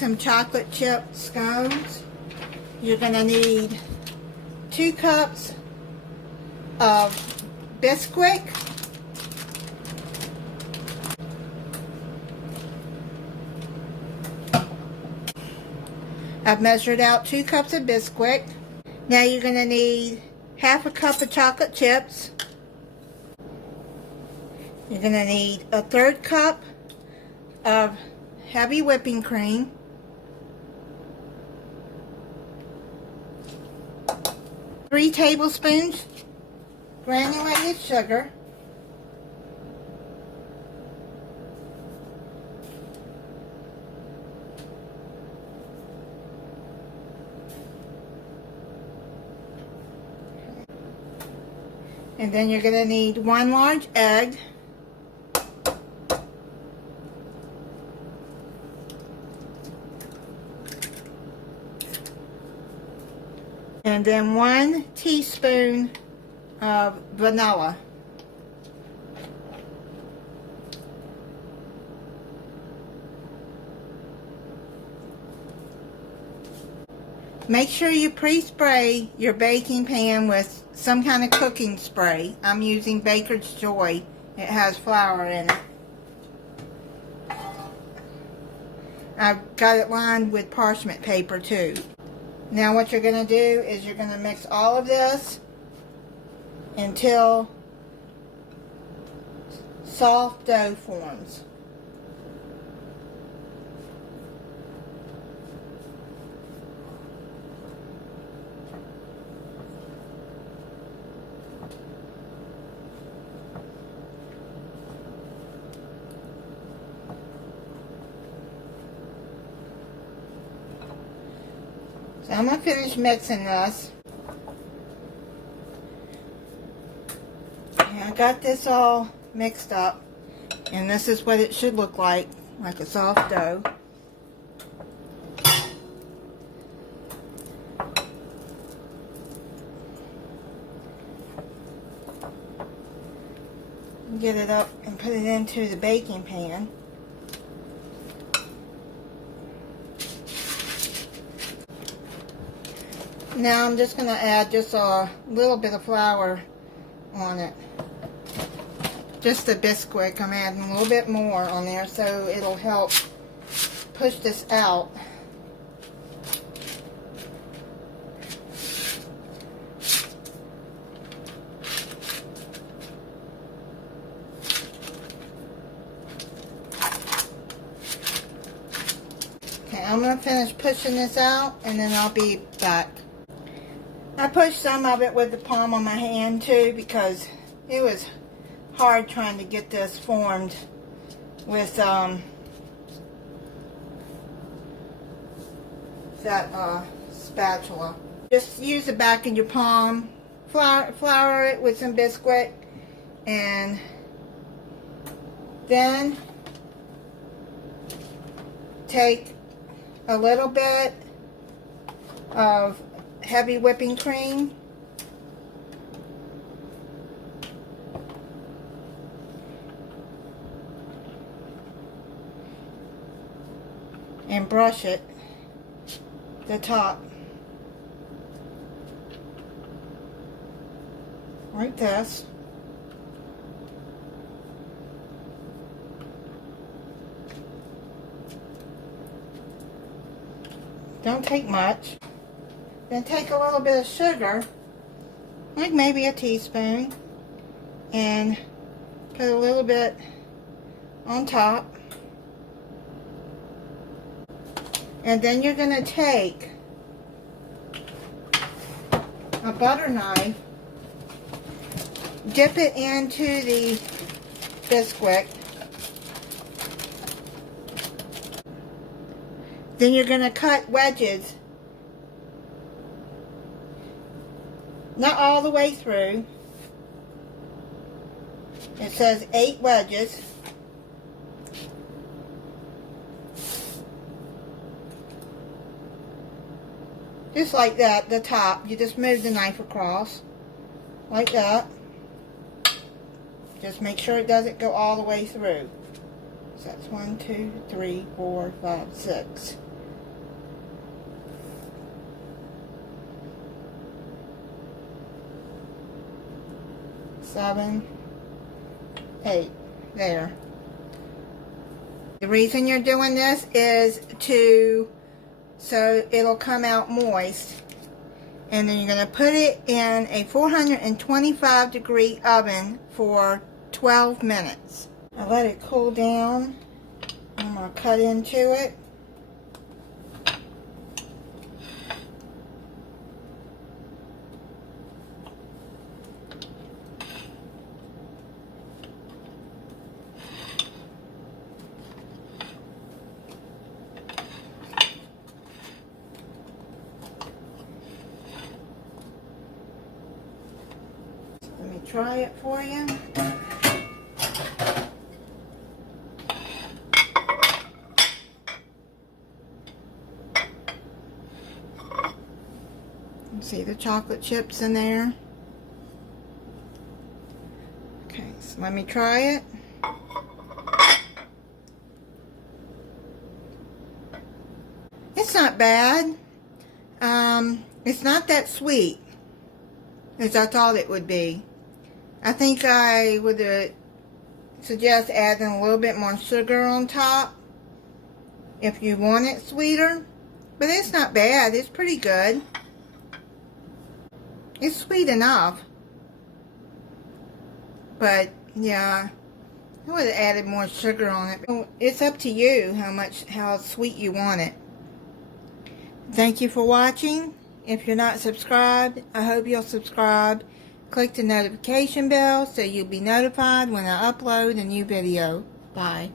some chocolate chip scones. You're going to need 2 cups of Bisquick. I've measured out 2 cups of Bisquick. Now you're going to need half a cup of chocolate chips. You're going to need a 1/3 cup of heavy whipping cream. 3 tablespoons granulated sugar. And then you're going to need 1 large egg. And then 1 teaspoon of vanilla. Make sure you pre-spray your baking pan with some kind of cooking spray. I'm using Baker's Joy. It has flour in it. I've got it lined with parchment paper too. Now what you're going to do is you're going to mix all of this until soft dough forms. So I'm going to finish mixing this. And I got this all mixed up. And this is what it should look like a soft dough. Get it up and put it into the baking pan. Now I'm just going to add just a little bit of flour on it. Just the Bisquick. I'm adding a little bit more on there so it'll help push this out. Okay, I'm going to finish pushing this out and then I'll be back. I pushed some of it with the palm of my hand too because it was hard trying to get this formed with that spatula. Just use the back of your palm, flour it with some Bisquick, and then take a little bit of heavy whipping cream, and brush it the top like this. Don't take much. Then take a little bit of sugar, like maybe a teaspoon, and put a little bit on top. And then you're going to take a butter knife, dip it into the Bisquick. Then you're going to cut wedges. Not all the way through. It says 8 wedges. Just like that, the top. You just move the knife across. Like that. Just make sure it doesn't go all the way through. So that's 1, 2, 3, 4, 5, 6. 7, 8. There. The reason you're doing this is so it'll come out moist. And then you're going to put it in a 425 degree oven for 12 minutes. I let it cool down. I'm going to cut into it. Let me try it for you. See the chocolate chips in there? Okay, so let me try it. It's not bad. It's not that sweet as I thought it would be. I think I would suggest adding a little bit more sugar on top if you want it sweeter. But it's not bad. It's pretty good. It's sweet enough. But yeah, I would have added more sugar on it. It's up to you how sweet you want it. Thank you for watching. If you're not subscribed, I hope you'll subscribe. Click the notification bell so you'll be notified when I upload a new video. Bye.